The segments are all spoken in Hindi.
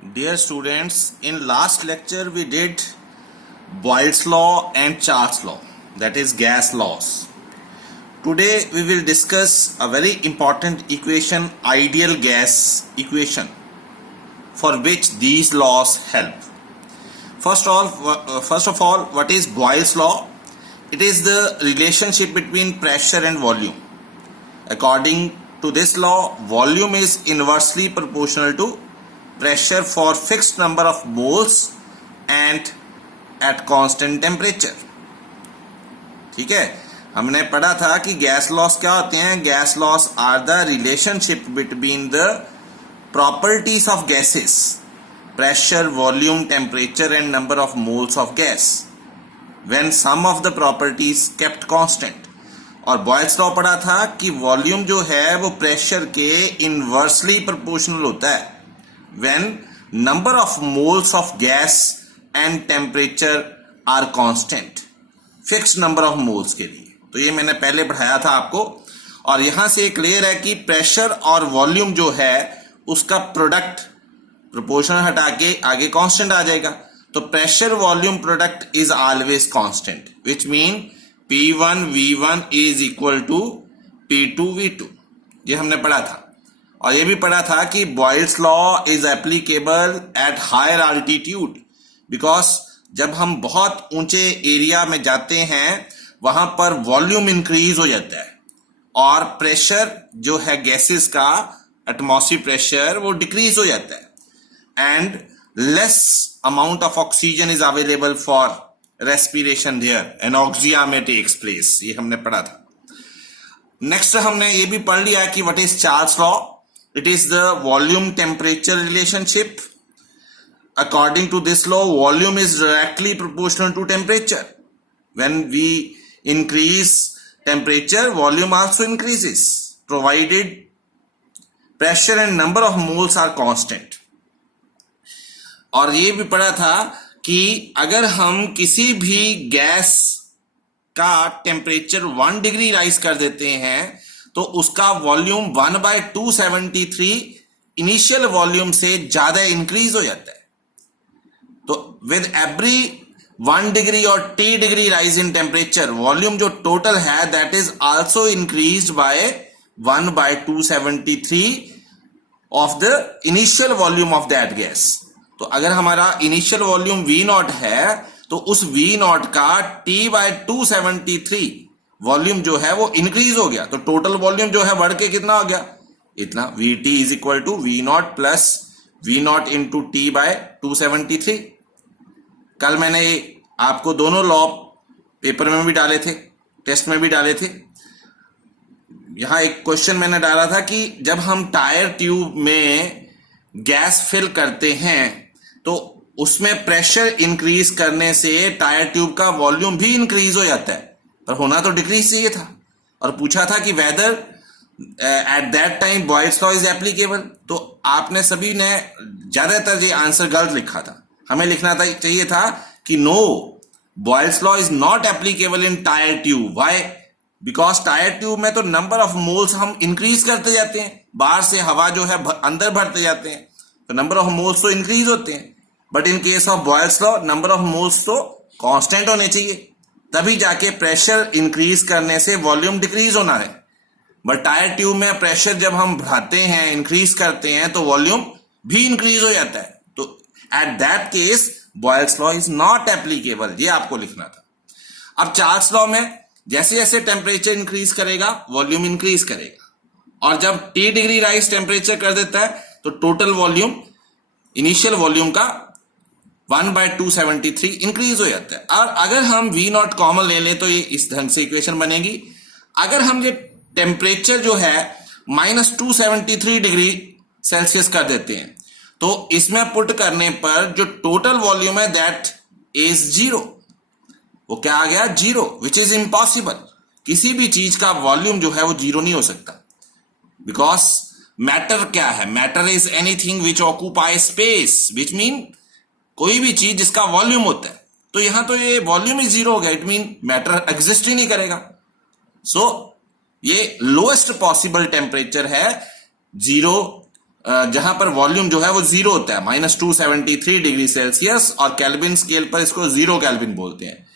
Dear students, in last lecture we did Boyle's law and Charles law, that is gas laws. Today we will discuss a very important equation, ideal gas equation, for which these laws help. First of all, what is Boyle's law? It is the relationship between pressure and volume. According to this law, volume is inversely proportional to pressure for fixed number of moles and at constant temperature. ठीक है, हमने पढ़ा था कि गैस लॉस क्या होते हैं. Gas laws are the relationship between the properties of gases, pressure, volume, temperature and number of moles of gas when sum of the properties kept constant. और बॉयल्स लॉ पढ़ा था कि वॉल्यूम जो है वो प्रेशर के इनवर्सली प्रोपोर्शनल होता है when number of moles of gas and temperature are constant, fixed number of moles के लिए. तो ये मैंने पहले पढ़ाया था आपको, और यहां से क्लियर है कि प्रेशर और वॉल्यूम जो है उसका प्रोडक्ट प्रोपोर्शनल हटा के आगे कांस्टेंट आ जाएगा. तो pressure volume product is always constant, which mean P1 V1 is equal to P2 V2. ये हमने पढ़ा था. और ये भी पढ़ा था कि Boyle's law is applicable at higher altitude, because जब हम बहुत ऊंचे एरिया में जाते हैं वहां पर वॉल्यूम इंक्रीज हो जाता है और प्रेशर जो है गैसेस का, एटमॉस्फेरिक प्रेशर, वो डिक्रीज हो जाता है and less amount of oxygen is available for respiration there, anoxia में टेक्स प्लेस. ये हमने पढ़ा था. नेक्स्ट हमने ये भी पढ़ लिया कि what is Charles law. It is the volume temperature relationship. According to this law, volume is directly proportional to temperature. When we increase temperature, volume also increases, provided pressure and number of moles are constant. और ये भी पढ़ा था कि अगर हम किसी भी गैस का टेम्परेचर 1 डिग्री राइज कर देते हैं तो उसका वॉल्यूम 1/273 इनिशियल वॉल्यूम से ज्यादा इंक्रीज हो जाता है. तो विद एवरी 1 डिग्री और T degree rise in temperature, volume जो टोटल है that is also increased by 1/273 of the initial volume of that gas. तो अगर हमारा इनिशियल वॉल्यूम V0 है तो उस V0 का T/273 वॉल्यूम जो है वो इंक्रीज हो गया, तो टोटल वॉल्यूम जो है बढ़ के कितना हो गया, इतना. VT is equal to V0 plus V0 into T/273. कल मैंने आपको दोनों लॉ पेपर में भी डाले थे, टेस्ट में भी डाले थे. यहां एक क्वेश्चन मैंने डाला था कि जब हम टायर ट्यूब में गैस फिल करते हैं तो उसमें प्रेशर इंक्रीज करने से टायर ट्यूब का वॉल्यूम भी इंक्रीज हो जाता है, पर होना तो डिक्रीज चाहिए था. और पूछा था कि whether at that time Boyle's law is applicable. तो आपने सभी ने ज्यादातर ये आंसर गलत लिखा था. हमें लिखना था चाहिए था कि no, Boyle's law is not applicable in tyre tube. Why? Because tyre tube में तो नंबर ऑफ मोल्स हम इंक्रीज करते जाते हैं, बाहर से हवा जो है अंदर भरते जाते हैं, तो नंबर ऑफ मोल्स तो इंक्रीज होते हैं. But in case of Boyle's law number of moles तो कांस्टेंट होने चाहिए, तभी जाके प्रेशर इंक्रीज करने से वॉल्यूम डिक्रीज होना है. बट टायर ट्यूब में प्रेशर जब हम बढ़ाते हैं, इंक्रीज करते हैं, तो वॉल्यूम भी इंक्रीज हो जाता है. तो at that case boils law is not applicable, ये आपको लिखना था. अब चार्ल्स लॉ में जैसे जैसे टेम्परेचर इंक्रीज करेगा वॉल्यूम इंक्रीज करेगा, और जब T डिग्री राइज टेम्परेचर कर देता है तो टोटल वॉल्यूम इनिशियल वॉल्यूम का 1/273 इंक्रीज हो जाता है. और अगर हम V0 कॉमन ले लें तो ये इस ढंग से इक्वेशन बनेगी. अगर हम ये टेम्परेचर जो है -273 डिग्री सेल्सियस कर देते हैं तो इसमें पुट करने पर जो टोटल वॉल्यूम है दैट इज 0. वो क्या आ गया? 0, विच इज इम्पॉसिबल. किसी भी चीज का वॉल्यूम जो है वो 0 नहीं हो सकता, बिकॉज मैटर क्या है? Matter is anything which occupy space, which mean कोई भी चीज जिसका वॉल्यूम होता है. तो यहां तो ये वॉल्यूम ही 0 हो गया, इट मीन मैटर एग्जिस्ट ही नहीं करेगा. सो ये लोएस्ट पॉसिबल टेम्परेचर है 0 जहां पर वॉल्यूम जो है वो जीरो होता है, -273 डिग्री सेल्सियस, और केल्विन स्केल पर इसको 0 केल्विन बोलते हैं.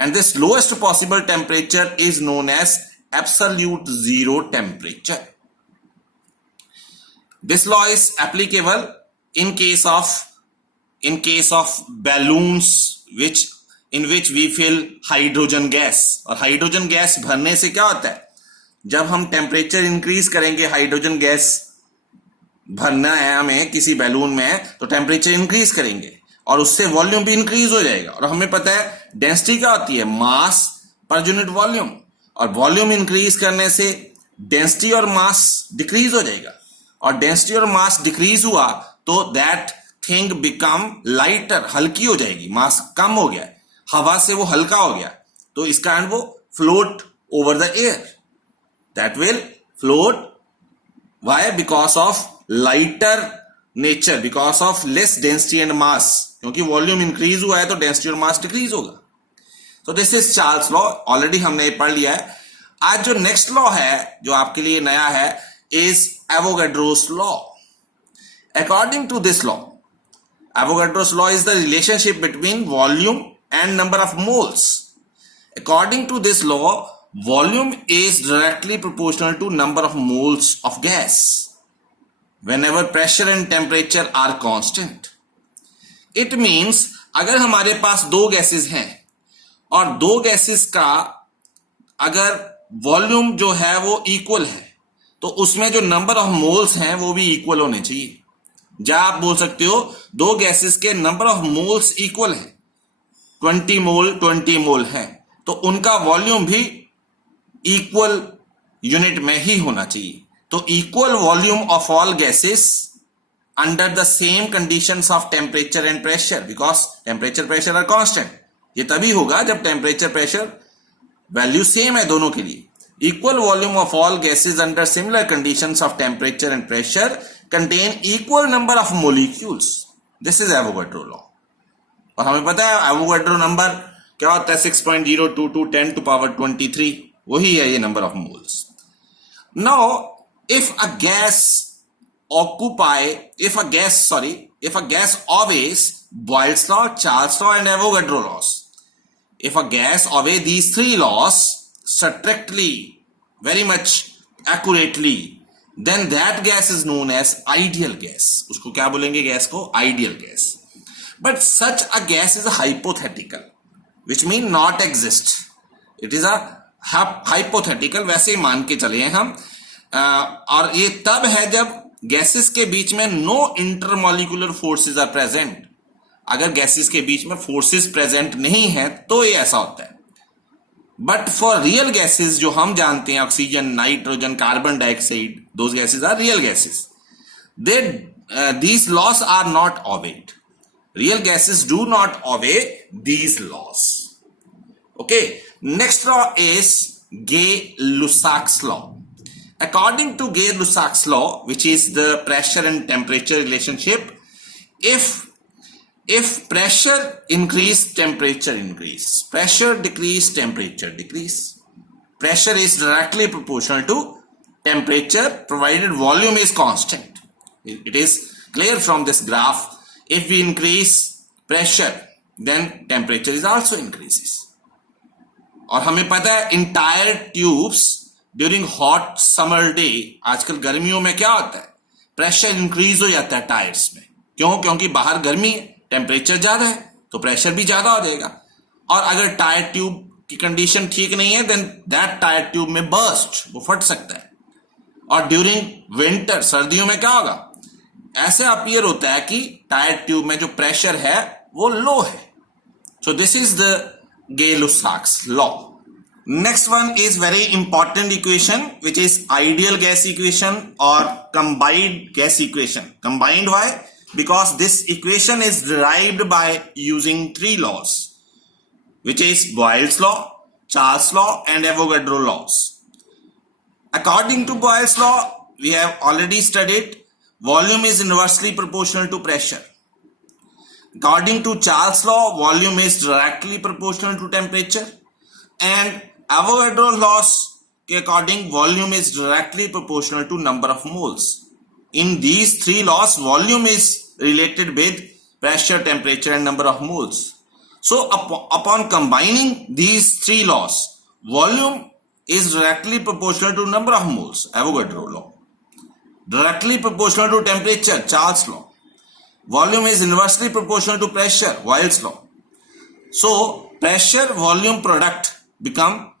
And this lowest possible temperature is known as absolute zero temperature. This law is applicable in case of balloons in which we fill hydrogen gas. और हाइड्रोजन गैस भरने से क्या होता है, जब हम टेम्परेचर इंक्रीज करेंगे, हाइड्रोजन गैस भरना है हमें किसी बैलून में, तो टेम्परेचर इंक्रीज करेंगे और उससे वॉल्यूम भी इंक्रीज हो जाएगा. और हमें पता है डेंसिटी क्या होती है, मास पर यूनिट वॉल्यूम, और वॉल्यूम इंक्रीज करने से डेंसिटी और मास डिक्रीज हो जाएगा. और डेंसिटी और मास डिक्रीज हुआ तो दैट थिंग बिकम लाइटर, हल्की हो जाएगी. मास कम हो गया, हवा से वो हल्का हो गया, तो इस कारण वो float over the air. That will float. Why? Because of lighter nature, because of less density and mass. क्योंकि वॉल्यूम इंक्रीज हुआ है तो डेंसिटी और मास डिक्रीज होगा. तो this is Charles law. Already हमने पढ़ लिया है. आज जो नेक्स्ट लॉ है जो आपके लिए नया है is Avogadro's law. According to this law, Avogadro's law is the relationship between volume and number of moles. According to this law, volume is directly proportional to number of moles of gas whenever pressure and temperature are constant. It means अगर हमारे पास दो गैसेस हैं और दो गैसेस का अगर वॉल्यूम जो है वो इक्वल है, तो उसमें जो नंबर ऑफ मोल्स हैं वो भी इक्वल होने चाहिए. या आप बोल सकते हो दो गैसेस के नंबर ऑफ मोल्स इक्वल है, 20 मोल है, तो उनका वॉल्यूम भी इक्वल यूनिट में ही होना चाहिए. तो equal volume of all gases under the same conditions of temperature and pressure, because temperature pressure are constant. ये तभी होगा जब टेम्परेचर प्रेशर वैल्यू सेम है दोनों के लिए. Equal volume of all gases under similar conditions of temperature and pressure contain equal number of molecules. This is Avogadro law. और हमें पता है Avogadro नंबर क्या होता है, 6.022 10 to power 23. वही है ये number of moles. Now, if a gas obeys Boyle's law, Charles law, and Avogadro laws. If a gas obeys these three laws strictly, very much accurately, then that gas is known as ideal gas. उसको क्या बोलेंगे गैस को? Ideal gas. But such a gas is a hypothetical, which mean not exist. It is a hypothetical, वैसे ही मान के चले हैं हम. और ये तब है जब गैसेस के बीच में no intermolecular forces are present. अगर गैसेस के बीच में फोर्सेस प्रेजेंट नहीं है तो ये ऐसा होता है. बट फॉर रियल गैसेस जो हम जानते हैं, oxygen, nitrogen, carbon dioxide, those gases are real gases. These laws are not obeyed. Real gases do not obey these laws. Okay. Next law is Gay-Lussac's law. According to Gay-Lussac's law, which is the pressure and temperature relationship, if pressure increase, temperature increase. Pressure decrease, temperature decrease. Pressure is directly proportional to temperature provided volume is constant. It is clear from this graph. If we increase pressure, then temperature is also increases. और हमें पता है entire tubes during hot summer day, आजकल गर्मियों में क्या होता है, प्रेशर इंक्रीज हो जाता है टायर्स में. क्यों? क्योंकि बाहर गर्मी है, टेम्परेचर ज्यादा है, तो प्रेशर भी ज्यादा हो जाएगा. और अगर टायर ट्यूब की कंडीशन ठीक नहीं है, देन दैट टायर ट्यूब में बर्स्ट, वो फट सकता है. और ड्यूरिंग विंटर, सर्दियों में क्या होगा, ऐसे अपीयर होता है कि टायर ट्यूब में जो प्रेशर है वो लो है. So this is the Gay-Lussac's law. Next one is very important equation, which is ideal gas equation or combined gas equation. Combined, why? Because this equation is derived by using three laws, which is Boyle's law, Charles law, and Avogadro laws. According to Boyle's law, we have already studied volume is inversely proportional to pressure. According to Charles law, volume is directly proportional to temperature, and Avogadro laws के according volume is directly proportional to number of moles. in these three laws, volume is related with pressure, temperature, and number of moles. So upon combining these three laws, volume is directly proportional to number of moles, Avogadro law. Directly proportional to temperature, Charles law. Volume is inversely proportional to pressure, Wiles law. So pressure volume product become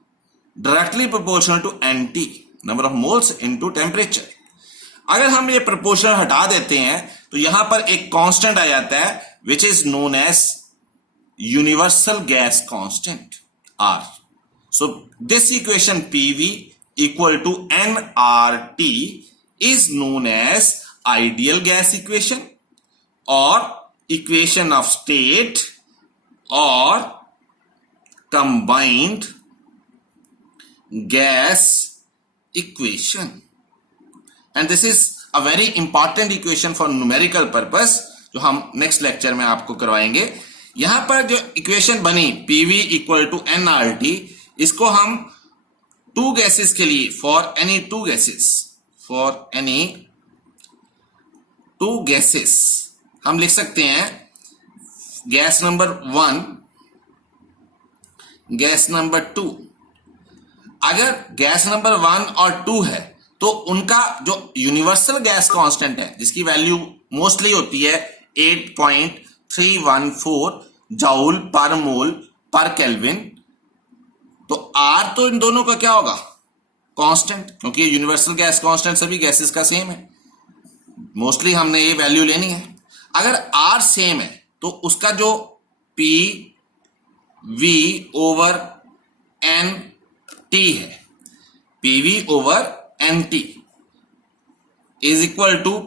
directly proportional to NT, number of moles into temperature. अगर हम ये proportion हटा देते हैं तो यहां पर एक कांस्टेंट आ जाता है which is known as universal gas constant R. So this equation PV equal to nRT is known as ideal gas equation or equation of state or combined gas equation. And this is a very important equation for numerical purpose जो हम next lecture में आपको करवाएंगे. यहां पर जो इक्वेशन बनी PV इक्वल टू nRT, इसको हम टू गैसेस के लिए फॉर एनी टू गैसेस हम लिख सकते हैं गैस नंबर 1, गैस नंबर 2. अगर गैस नंबर 1 और 2 है तो उनका जो यूनिवर्सल गैस कांस्टेंट है जिसकी वैल्यू मोस्टली होती है 8.314 जूल पर मोल पर केल्विन, तो आर तो इन दोनों का क्या होगा कांस्टेंट, क्योंकि यूनिवर्सल गैस कांस्टेंट सभी गैसेस का सेम है. मोस्टली हमने ये वैल्यू लेनी है. अगर आर सेम है तो उसका जो P V over N T है, PV over N T is equal to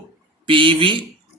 PV